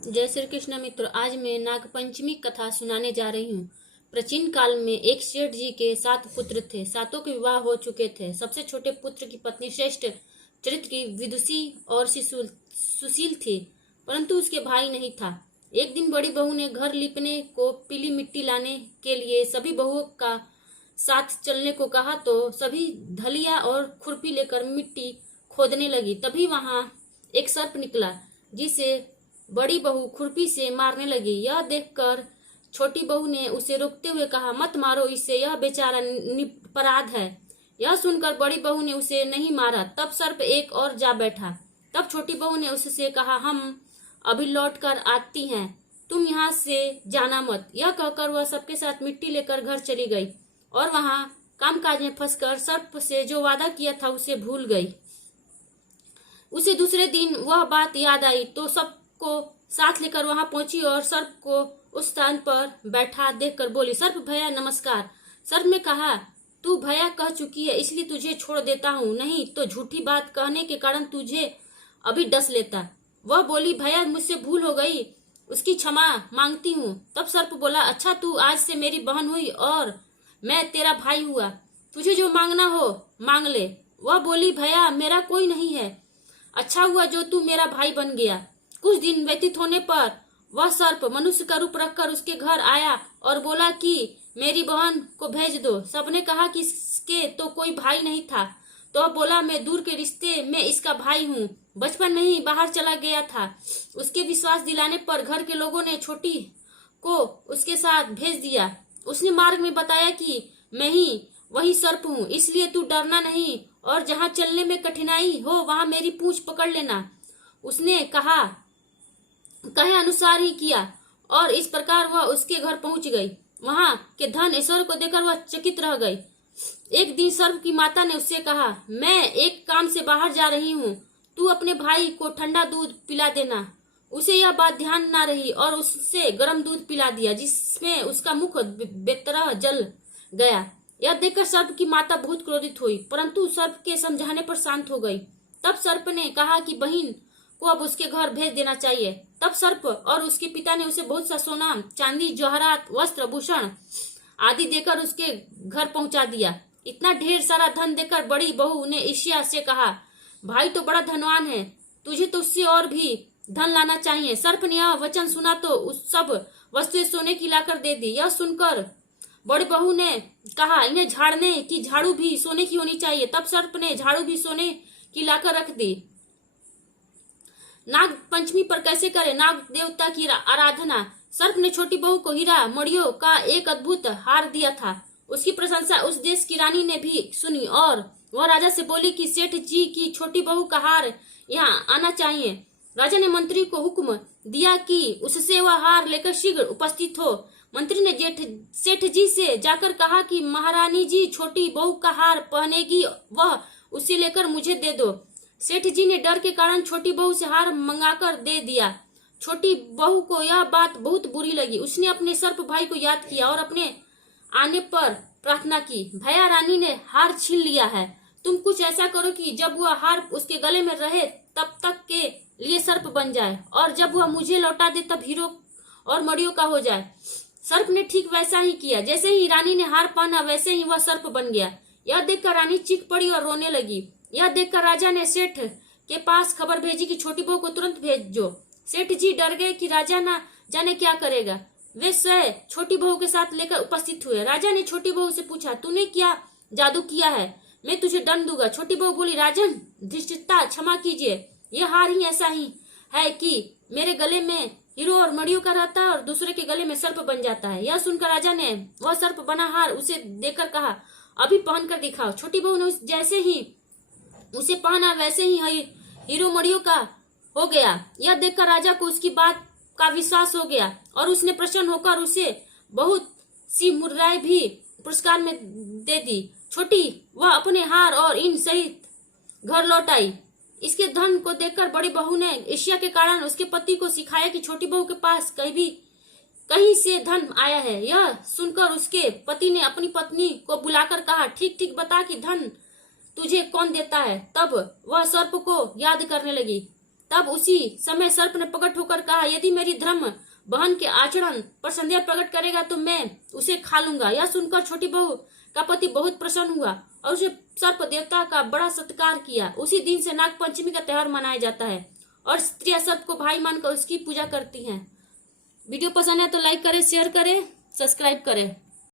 जय श्री कृष्ण मित्र। आज मैं नागपंचमी कथा सुनाने जा रही हूँ। प्राचीन काल में एक सेठ जी के 7 पुत्र थे। सातों के विवाह हो चुके थे। सबसे छोटे पुत्र की पत्नी श्रेष्ठ चरित्र की विदुषी और सुशील थी, परंतु उसके भाई नहीं था। एक दिन बड़ी बहू ने घर लिपने को पीली मिट्टी लाने के लिए सभी बहुओं का साथ चलने को कहा, तो सभी धलिया और खुरपी लेकर मिट्टी खोदने लगी। तभी वहां एक सर्प निकला, जिसे बड़ी बहू खुरपी से मारने लगी। यह देखकर छोटी बहू ने उसे रोकते हुए कहा, मत मारो इसे, यह बेचारा निरपराध है। यह सुनकर बड़ी बहू ने उसे नहीं मारा। तब सर्प एक और जा बैठा। तब छोटी बहू ने उससे कहा, हम अभी लौट कर आती हैं, तुम यहाँ से जाना मत। यह कहकर वह सबके साथ मिट्टी लेकर घर चली गई और वहां कामकाज में फंसकर सर्प से जो वादा किया था उसे भूल गई। उसे दूसरे दिन वह बात याद आई तो सबको साथ लेकर वहां पहुंची और सर्प को उस स्थान पर बैठा देखकर बोली, सर्प भैया नमस्कार। सर्प ने कहा, तू भैया कह चुकी है इसलिए तुझे छोड़ देता हूँ, नहीं तो झूठी बात कहने के कारण तुझे अभी डस लेता। वह बोली, भैया मुझसे भूल हो गई, उसकी क्षमा मांगती हूँ। तब सर्प बोला, अच्छा तू आज से मेरी बहन हुई और मैं तेरा भाई हुआ, तुझे जो मांगना हो मांग ले। वह बोली, भैया मेरा कोई नहीं है, अच्छा हुआ जो तू मेरा भाई बन गया। कुछ दिन व्यतीत होने पर वह सर्प मनुष्य का रूप रखकर उसके घर आया और बोला कि मेरी बहन को भेज दो। सबने कहा कि इसके तो कोई भाई नहीं था, तो बोला, मैं दूर के रिश्ते में इसका भाई हूँ, बचपन में ही बाहर चला गया था। उसके विश्वास दिलाने पर घर के लोगों ने छोटी को उसके साथ भेज दिया। उसने मार्ग में बताया कि मैं ही वही सर्प हूँ, इसलिए तू डरना नहीं और जहाँ चलने में कठिनाई हो वहां मेरी पूंछ पकड़ लेना। उसने कहे अनुसार ही किया और इस प्रकार वह उसके घर पहुंच गई। वहां के धन ऐश्वर्य को देखकर वह चकित रह गई। एक दिन सर्प की माता ने उससे कहा, मैं एक काम से बाहर जा रही हूँ, तू अपने भाई को ठंडा दूध पिला देना। उसे यह बात ध्यान न रही और उससे गर्म दूध पिला दिया, जिसमें उसका मुख बेतरह जल गया। यह देखकर सर्प की माता बहुत क्रोधित हुई, परंतु सर्प के समझाने पर शांत हो गई। तब सर्प ने कहा कि बहन को अब उसके घर भेज देना चाहिए। तब सर्प और उसके पिता ने उसे बहुत सा सोना चांदी जवाहरात वस्त्र भूषण आदि देकर उसके घर पहुंचा दिया। इतना ढेर सारा धन देकर बड़ी बहू ने ईर्ष्या से कहा, भाई तो बड़ा धनवान है, तुझे तो उससे और भी धन लाना चाहिए। सर्प ने यह वचन सुना तो उस सब वस्तुएं सोने की लाकर दे दी। यह सुनकर बड़ी बहू ने कहा, इन्हें झाड़ने की झाड़ू भी सोने की होनी चाहिए। तब सर्प ने झाड़ू भी सोने की लाकर रख दी। नाग पंचमी पर कैसे करें नाग देवता की आराधना। सर्प ने छोटी बहू को हीरा मड़ियों का एक अद्भुत हार दिया था। उसकी प्रशंसा उस देश की रानी ने भी सुनी और वह राजा से बोली कि सेठ जी की छोटी बहू का हार यहाँ आना चाहिए। राजा ने मंत्री को हुक्म दिया कि उससे वह हार लेकर शीघ्र उपस्थित हो। मंत्री ने सेठ जी से जाकर कहा कि महारानी जी छोटी बहू का हार पहनेगी, वह उसे लेकर मुझे दे दो। सेठ जी ने डर के कारण छोटी बहू से हार मंगाकर दे दिया। छोटी बहू को यह बात बहुत बुरी लगी। उसने अपने सर्प भाई को याद किया और अपने आने पर प्रार्थना की, भैया रानी ने हार छीन लिया है, तुम कुछ ऐसा करो कि जब वह हार उसके गले में रहे तब तक के लिए सर्प बन जाए और जब वह मुझे लौटा दे तब हीरो और मड़ियों का हो जाए। सर्प ने ठीक वैसा ही किया। जैसे ही रानी ने हार पहना वैसे ही वह सर्प बन गया। यह देखकर रानी चीख पड़ी और रोने लगी। यह देखकर राजा ने सेठ के पास खबर भेजी कि छोटी बहू को तुरंत भेजो। सेठ जी डर गए कि राजा ना जाने क्या करेगा। वे स्वयं छोटी बहू के साथ लेकर उपस्थित हुए। राजा ने छोटी बहू से पूछा, तूने क्या जादू किया है, मैं तुझे दंड दूंगा। छोटी बहू बोली, राजन धृष्टता क्षमा कीजिए, यह हार ही ऐसा ही है कि मेरे गले में हीरो और मड़ियों का रहता है और दूसरे के गले में सर्प बन जाता है। यह सुनकर राजा ने वह सर्प बना हार उसे देकर कहा, अभी पहन कर दिखाओ। छोटी बहू ने जैसे ही उसे पहना वैसे ही हीरो मड़ियों का हो गया। यह देखकर राजा को उसकी बात का विश्वास हो गया और उसने प्रसन्न होकर उसे बहुत सी मुद्राएं भी पुरस्कार में दे दी। छोटी वह अपने हार और इन सहित घर लौट आई। इसके धन को देखकर बड़ी बहू ने ईर्ष्या के कारण उसके पति को सिखाया कि छोटी बहू के पास कहीं से धन आया है। यह सुनकर उसके पति ने अपनी पत्नी को बुलाकर कहा, ठीक ठीक बता कि धन तुझे कौन देता है। तब वह सर्प को याद करने लगी। तब उसी समय सर्प ने प्रकट होकर कहा, यदि मेरी धर्म बहन के आचरण पर संदेह प्रकट करेगा तो मैं उसे खा लूंगा। यह सुनकर छोटी बहू का पति बहुत प्रसन्न हुआ और उसे सर्प देवता का बड़ा सत्कार किया। उसी दिन से नाग पंचमी का त्योहार मनाया जाता है और स्त्रियां सर्प को भाई मानकर उसकी पूजा करती हैं। वीडियो पसंद है तो लाइक करें, शेयर करें, सब्सक्राइब करें।